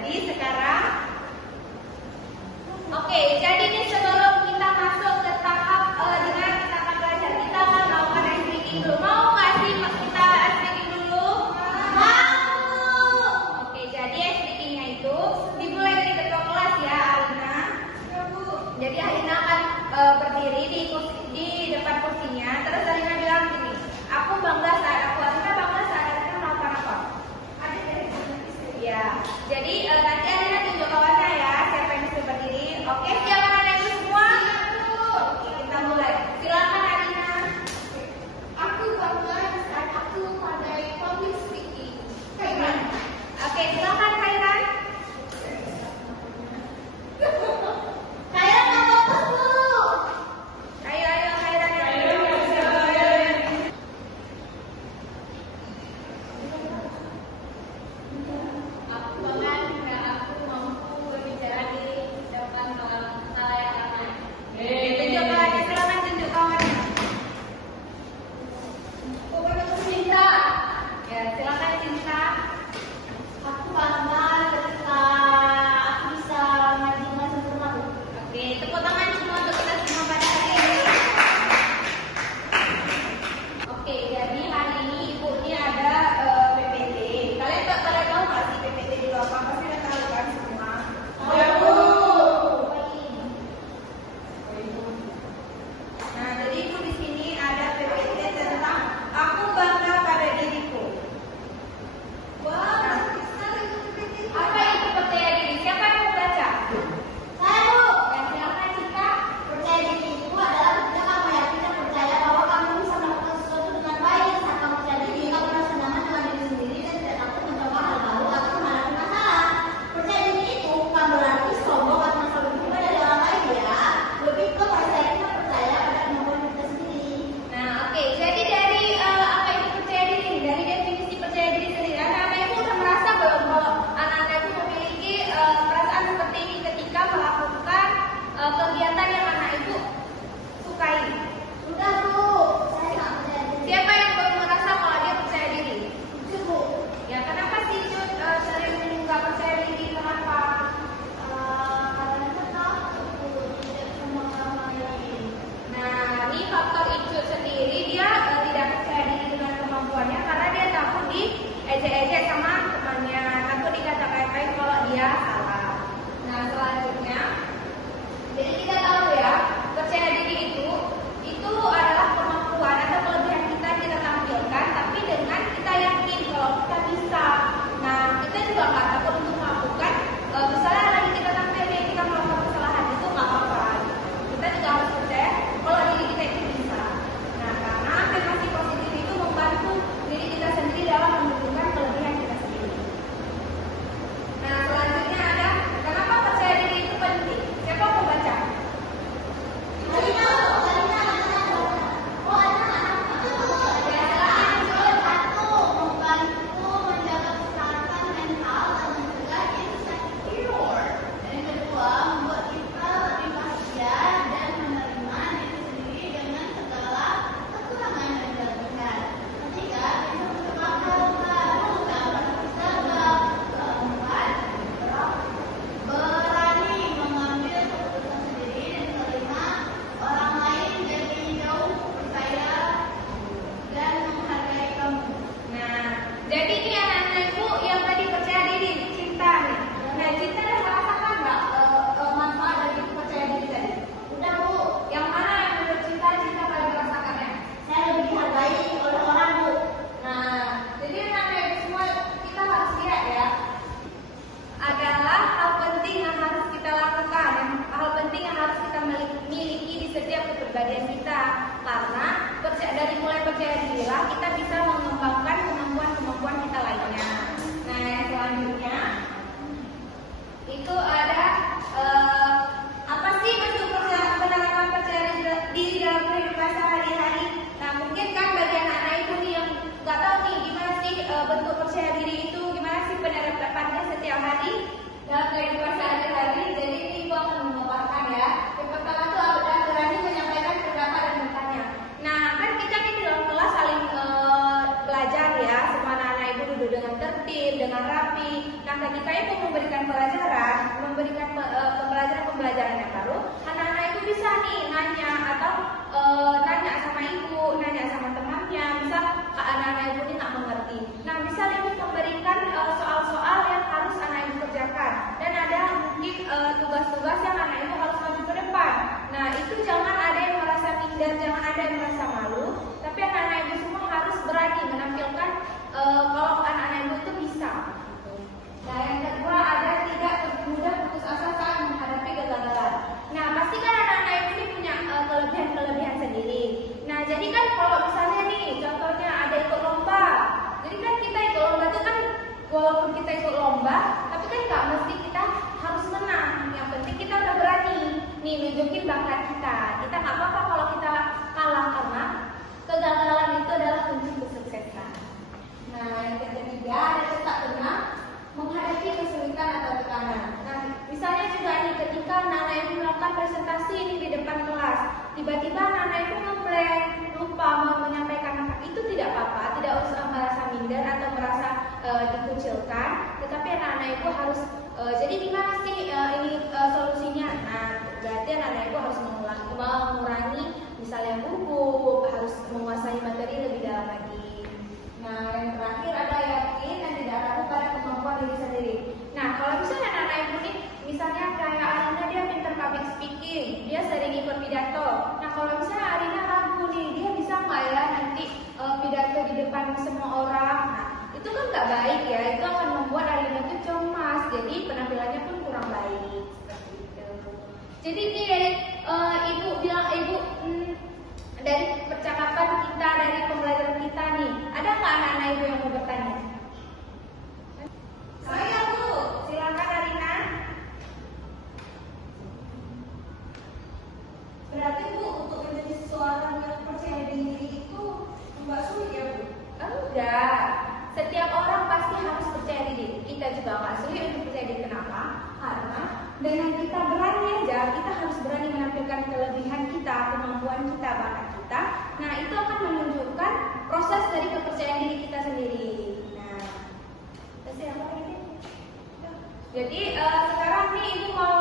jadi sekarang, oke, jadi ini sebelum kita masuk ke tahap dengan kita akan belajar, kita akan melakukan ice breaking dulu. Mau nggak sih kita ice breaking dulu? Mau. Oke, jadi ice breakingnya itu dimulai dari ketua kelas ya, Alina. Jadi Alina akan berdiri di depan kursinya, terus Alina bilang gini, aku bangga saat aku Alina bangga saat Alina melakukan apa? Ya, jadi nanti Alina tunjuk kawannya ya, siapa yang bisa berdiri. Oke, siapa anak ibu semua? Oke, kita mulai. Silakan Alina. Aku bangga saat aku pandai public speaking. Kairan. Oke, silakan Kairan. Kalian apa dulu? Ayo Kairan. Aku bangga jika aku mampu berbicara di depan khalayak ramai. Tunjuk kawannya, silakan tunjuk kawannya. Aku bangga Cinta. Ya, silakan Cinta. Aku bangga ketika aku bisa ngaji masuk rumah. Oke, tepuk tangan semua untuk kita semua pada hari ini. Oke, jadi hari ini Ibu ini ada PPT. Kalian pada tahu nggak sih PPT itu apa? Pasti udah tahu kan semua. Nah, jadi Ibu di sini ada PPT tentang aku bangga pada diriku. Wah, Apa itu percaya diri? Siapa yang mau baca? saya Bu. Ya, silakan Cika. Percaya diri itu adalah ketika kamu yakin dan percaya bahwa kamu bisa melakukan sesuatu dengan baik. Saat kamu percaya diri, kamu merasa nyaman dengan diri sendiri dan tidak takut mencoba hal baru atau menghadapi masalah. Percaya diri itu bukan berarti sombong atau merasa lebih hebat dari orang lain ya. Lebih ke percaya kita percaya pada kemampuan kita sendiri. Nah, oke. Jadi dari apa itu percaya diri? Dari definisi percaya diri sendiri, anak-anak itu udah merasa belum kalau anak-anak itu memiliki perasaan seperti ini ketika melakukan kegiatan yang anak itu sukai? Sudah Bu, saya nggak percaya diri. Siapa yang belum merasa kalau dia percaya diri? Itu Bu. Ya, kenapa sih Cut sering nggak percaya diri? Kenapa? Karena kita takut Bu, tidak sama orang lain. Nah, ini faktor Icut sendiri dia tidak percaya diri dengan kemampuannya karena dia takut diejek-ejek sama temannya, takut dikata-katain kalau dia salah. Nah, selanjutnya, jadi kita tahu ya, percaya diri itu adalah kemampuan atau kelebihan kita tampilkan, tapi dengan kita yakin kalau kita bisa. Nah, kita juga nggak takut untuk melakukan, misalnya lagi kita tampil nih, kita melakukan kesalahan itu nggak apa-apa. Kita juga harus percaya kalau diri kita itu bisa. Nah, karena afirmasi positif itu membantu diri kita sendiri dalam menunjukkan kelebihan kita sendiri. Nah, selanjutnya ada kenapa percaya diri itu penting? Siapa mau baca? Berani mengambil keputusan sendiri dan menerima orang lain jadi jauh percaya dan menghargai kamu. Nah, jadi ini anak-anak ibu yang tadi percaya diri, Cinta nih. Nah, Cinta udah merasakan nggak manfaat dari percaya diri tadi? Udah Bu, Yang mana yang menurut Cinta paling merasakannya? saya lebih dihargai oleh orang Bu. Nah, jadi anak-anak ibu semua kita harus lihat ya, adalah hal penting yang harus kita lakukan, hal penting yang harus kita miliki di setiap kepribadian kita. Karena dari mulai percaya dirilah kita bisa mengembangkan kemampuan-kemampuan kita lainnya. Nah, yang selanjutnya itu ada apa sih bentuk penerapan percaya diri dalam kehidupan sehari-hari? Nah, mungkin kan bagi anak-anak ibu nih yang nggak tahu nih gimana sih bentuk percaya diri itu, gimana sih penerapannya setiap hari dalam kehidupan sehari-hari. Jadi ini ibu akan memaparkan ya. Yang pertama tuh ada berani menyampaikan pendapat dan bertanya. Nah, kan kita di dalam kelas saling belajar presentasi ini di depan kelas, tiba-tiba anak-anak itu ngeblank, lupa mau menyampaikan apa, itu tidak apa-apa, tidak usah merasa minder atau merasa dikucilkan, tetapi anak-anak itu harus jadi gimana sih ini solusinya? Nah, berarti anak-anak itu harus mengurangi misalnya buku, harus menguasai materi lebih dalam lagi. Nah, yang terakhir ada yakin dan tidak ragu pada kemampuan diri sendiri. Nah, kalau misalnya anak-anak ibu nih, misalnya kayak Arina dia pintar public speaking, dia sering ikut pidato. Nah, kalau misalnya Arina ragu nih, dia bisa nggak ya nanti pidato di depan semua orang? Nah, itu kan nggak baik ya, itu akan membuat Arina tuh cemas, jadi penampilannya pun kurang baik. Seperti itu. Jadi ini dari ibu bilang dari percakapan kita, dari pembelajaran kita nih, ada nggak anak-anak ibu yang mau bertanya? Saya Bu, silakan Arina. Berarti Bu, untuk menjadi seseorang yang percaya diri itu nggak sulit ya Bu? Enggak. Setiap orang pasti harus percaya diri. Kita juga nggak sulit untuk percaya diri. Kenapa? Karena dengan kita berani aja, kita harus berani menampilkan kelebihan kita, kemampuan kita, bakat kita. Nah, itu akan menunjukkan proses dari kepercayaan diri kita sendiri. Nah, apa ini? Jadi sekarang nih ibu mau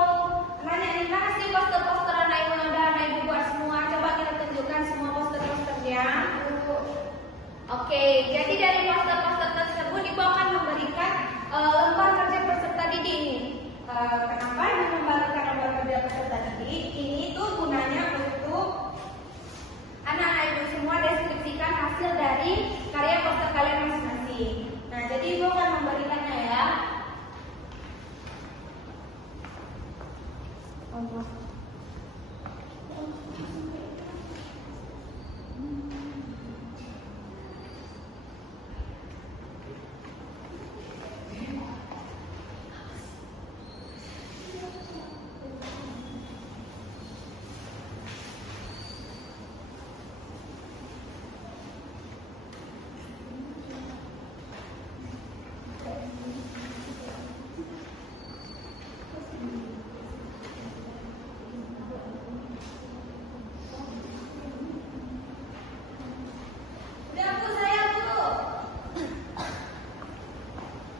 nanya nih, mana sih poster-poster anak ibu yang udah anak ibu buat semua? Coba kita tunjukkan semua poster-posternya. Oke, jadi dari poster-poster tersebut ibu akan memberikan lembar kerja peserta didik ini. Kenapa ibu membagikan lembar kerja peserta didik? Ini tuh gunanya untuk anak-anak ibu semua deskripsikan hasil dari karya poster kalian masing-masing. Nah, jadi ibu akan memberikannya ya.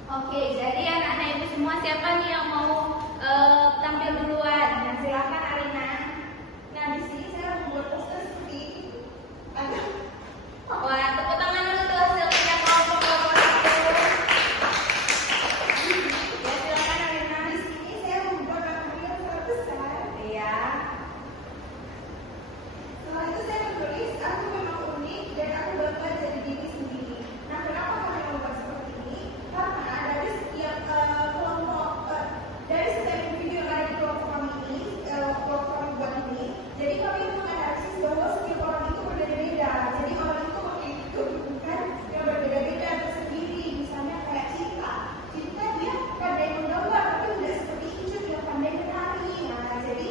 Oke, jadi anak-anak ibu semua siapa nih yang mau tampil duluan? Nah, silakan Arina. Nah, di sini saya membuat poster seperti ini. Wah, tepuk tangan dulu tuh hasil kerja kelompok itu. Ya, silakan Arina. Di sini saya membuat gambar sangat besar. Iya. Setelah itu saya menulis, aku memang unik dan aku bangga jadi diri sendiri. Nah, kenapa kami membuat seperti ini? Karena dari setiap kelompok, dari setiap video yang ada di kelompok kami ini, kelompok kami buat ini, jadi kami menganalisis bahwa setiap orang itu berbeda-beda. Jadi orang itu memiliki kedudukan yang berbeda-beda tersendiri. Misalnya kayak Cinta. Cinta dia pandai menggambar, tapi tidak seperti itu juga pandai menari. Nah, jadi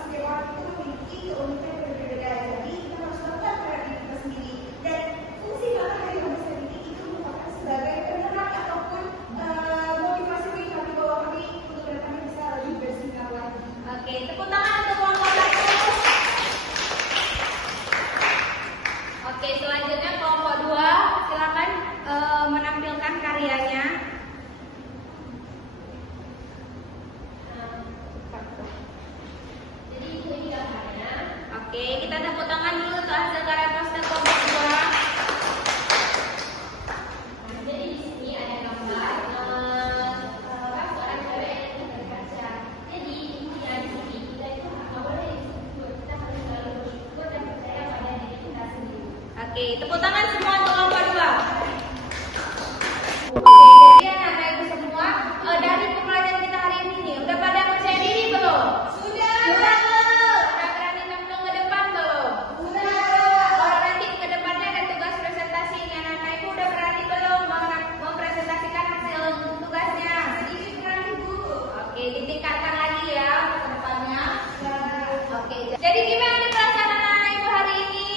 setiap orang itu memiliki keunikan yang berbeda-beda. Jadi kita harus bangga pada diri kita sendiri. Dan fungsi bangga dari bangsa diri itu merupakan sebagai penggerak ataupun motivasi bagi kami bahwa kami untuk kedepannya bisa lebih bersinar lagi. Oke, tepuk tangan untuk kelompok satu. Oke, selanjutnya kelompok 2, silakan menampilkan karyanya. Jadi ini gambarnya. Oke, kita tepuk tangan dulu untuk hasil karya poster kelompok 2. Jadi di sini ada gambar seorang cewek yang berkaca. Jadi intinya di sini kita itu nggak boleh insecure, kita harus selalu bersyukur dan percaya pada diri kita sendiri. Oke, tepuk tangan semua untuk kelompok 2. Oke, jadi anak-anak ibu semua dari pembelajaran kita hari ini nih, udah pada percaya diri belum? Sudah. Udah berani tampil ke depan belum? Kalau nanti ke depannya ada tugas presentasi ini, anak-anak ibu udah berani belum mempresentasikan hasil tugasnya? Sedikit berani Bu. Oke, ditingkatkan lagi ya untuk ke depannya. Oke, jadi gimana nih perasaan anak-anak ibu hari ini?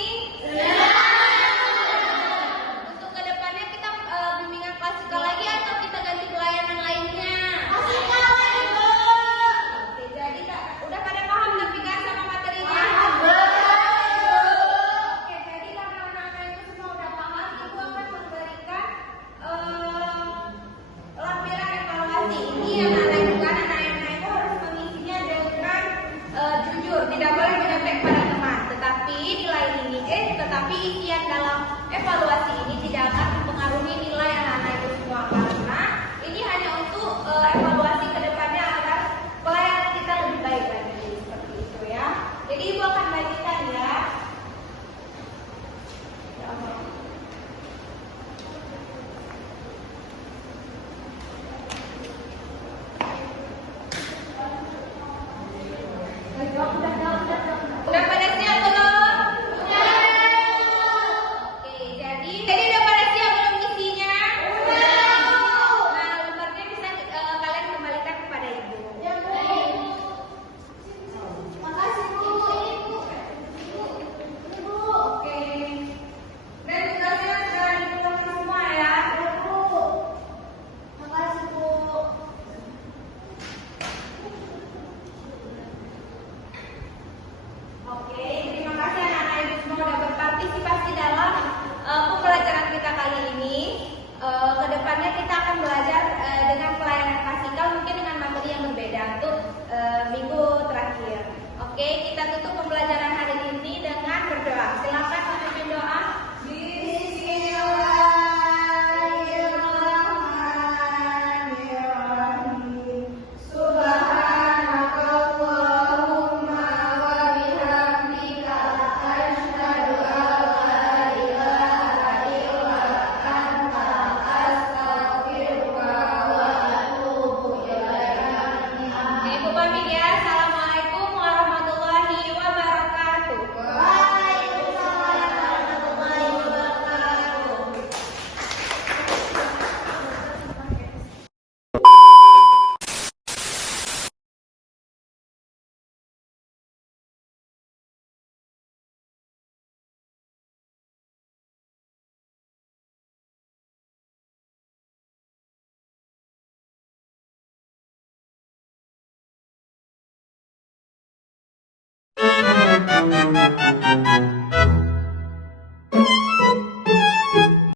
Thank you.